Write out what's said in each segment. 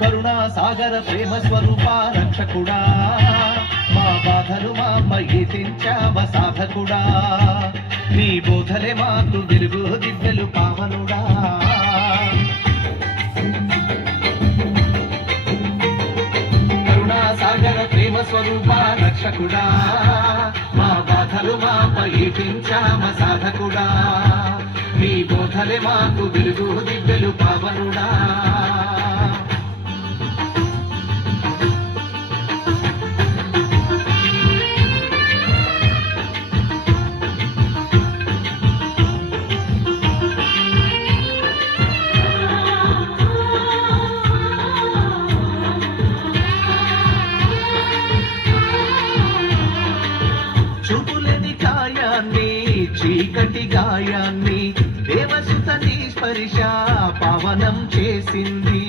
కరుణా సాగర ప్రేమ స్వరూప రక్షకుడా, మా బాధలు మా అమ్మయ్యి తెంచావ సాధకుడా, నీ బోధలే మాకు వెలుగు దివ్యలు పావనుడా. కరుణా సాగర ప్రేమ స్వరూప రక్షకుడా, మా బాధలు మా అమ్మయ్యి తెంచావ సాధకుడా, నీ బోధలే మాకు వెలుగు దివ్యలు పావనుడా. చీకటి గాయాన్ని దేవసుత నీ స్పర్శ పవనం చేసింది.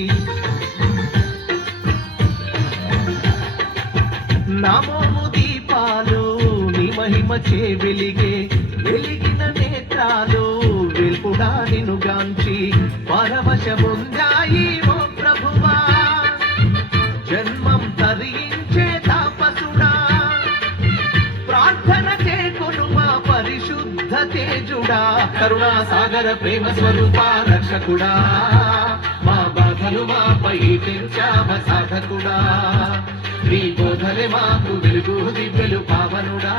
నామోము దీపాలు నీ మహిమ చే వెలిగిన నేత్రాలు వెల్పుడా నిన్ను గాంచి పరవశముందాయి ఓ ప్రభువా. జన్మం తరించే తాపసుడా, ప్రార్థన చేకొను మా పరిశుద్ధ తేజుడా. కరుణా సాగర ప్రేమ స్వరూప రక్షకుడా, మా బాధలు మాపై తెంచావ సాధకుడా, నీ బోధలే మాకు వెలుగు దివ్యలు పావనుడా.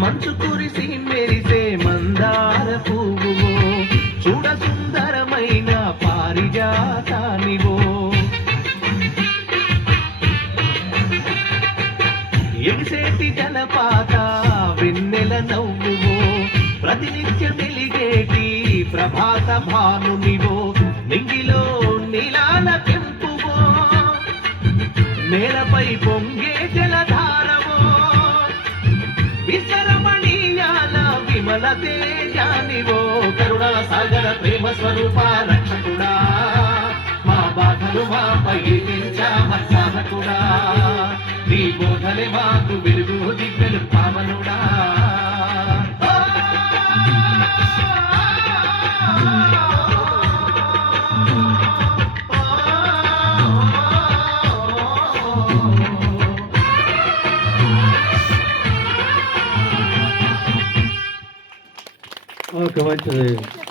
మంచు కురిసి మెరిసే మందార పువ్వువో, చూడ సుందరమైన పారిజాతానివో, ఎగిసేటి జలపాత వెన్నెల నవ్వువో, ప్రతినిత్యం వెలిగేటి ప్రభాత భానునివో, నింగిలో నీలాల పెంపువో, నేలపై పొంగే జలధారవో, విశ్వరమణీయాల విమల తేజానివో. కరుణా సాగర ప్రేమ స్వరూప రక్షకుడా, మా బాధలు మాపై తెంచావ సాధకుడా, నీ బోధలే మాకు వెలుగు దివ్యలు పావనుడా. ఓకే, మంచిది.